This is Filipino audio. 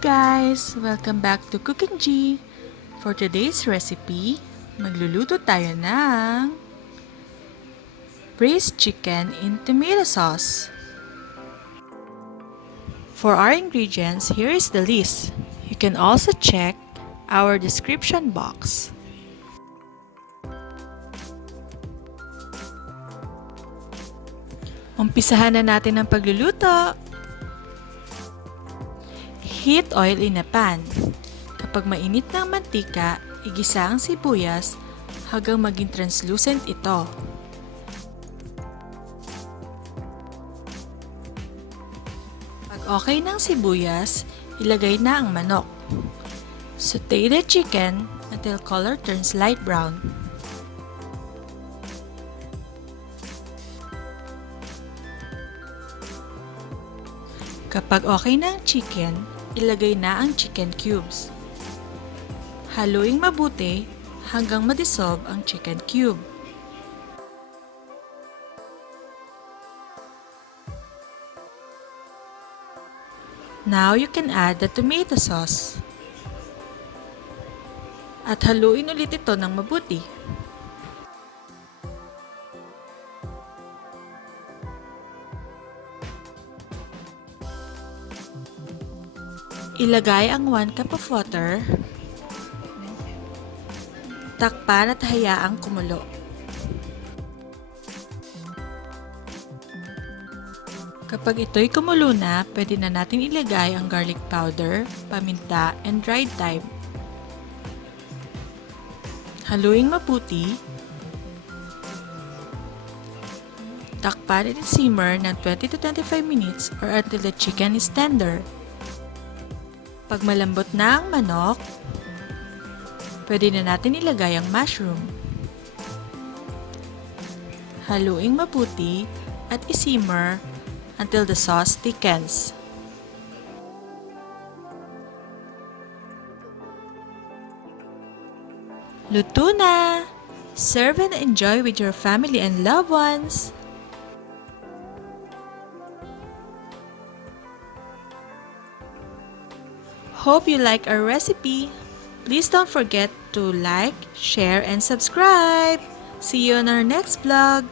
guys! Welcome back to CookinGee! For today's recipe, magluluto tayo ng braised chicken in tomato sauce. For our ingredients, here is the list. You can also check our description box. Umpisahan na natin ang pagluluto. Heat oil in a pan. Kapag mainit na ang mantika, igisa ang sibuyas hanggang maging translucent ito. Pag okay ng sibuyas, ilagay na ang manok. Saute the chicken until color turns light brown. Kapag okay na ang chicken, ilagay na ang chicken cubes. Haluin mabuti hanggang ma-dissolve ang chicken cube. Now you can add the tomato sauce. At haluin ulit ito ng mabuti. Ilagay ang 1 cup of water. Takpan at hayaang kumulo. Kapag ito'y kumulo na, pwede na natin ilagay ang garlic powder, paminta, and dried thyme. Haluin mabuti. Takpan at simmer ng 20 to 25 minutes or until the chicken is tender. Pag malambot na ang manok, pwede na natin ilagay ang mushroom. Haluin mabuti at isimmer until the sauce thickens. Luto na! Serve and enjoy with your family and loved ones! Hope you like our recipe. Please don't forget to like, share, and subscribe. See you on our next vlog.